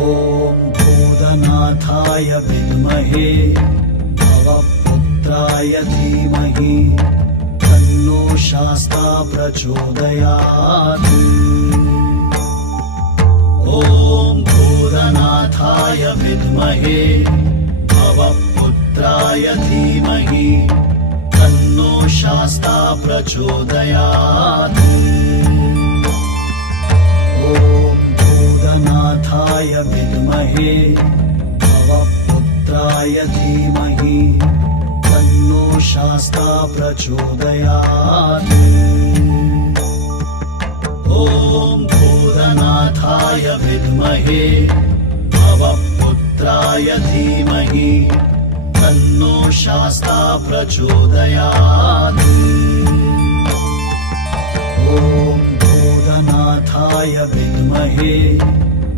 ॐ भूतनाथाय विद्महे भवपुत्राय धीमहि तन्नो शास्ता प्रचोदयात्। ॐ भूतनाथाय विद्महे भवपुत्राय धीमहि तन्नो शास्ता प्रचोदयात्। ॐ भूतनाथाय विद्महे भवपुत्राय धीमहि तन्नो शास्ता प्रचोदयात्। ॐ भूतनाथाय विद्महे भवपुत्राय धीमहि तन्नो शास्ता प्रचोदयात्। ॐ भूतनाथाय विद्महे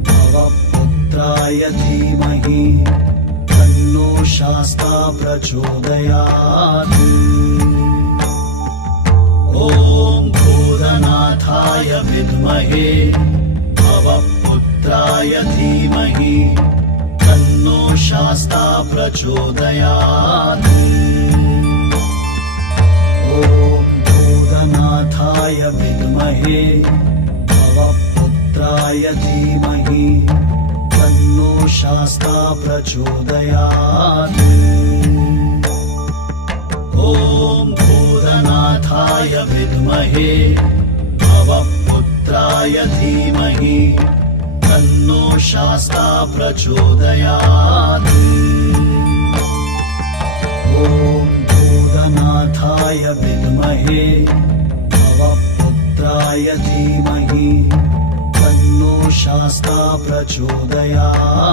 भवपुत्राय धीमहि तन्नो शास्ता प्रचोदयात्। ॐ भूतनाथाय विद्महे भवपुत्राय धीमहि तन्नो शास्ता प्रचोदयात्। ॐ भूतनाथाय विद्महे भवपुत्राय धीमहि तन्नो शास्ता प्रचोदयात्। ॐ भूतनाथाय विद्महे भवपुत्राय धीमहि तन्नो शास्ता प्रचोदयात्। ॐ भूतनाथाय विद्महे भवपुत्राय धीमहि तन्नो शास्ता प्रचोदयात्।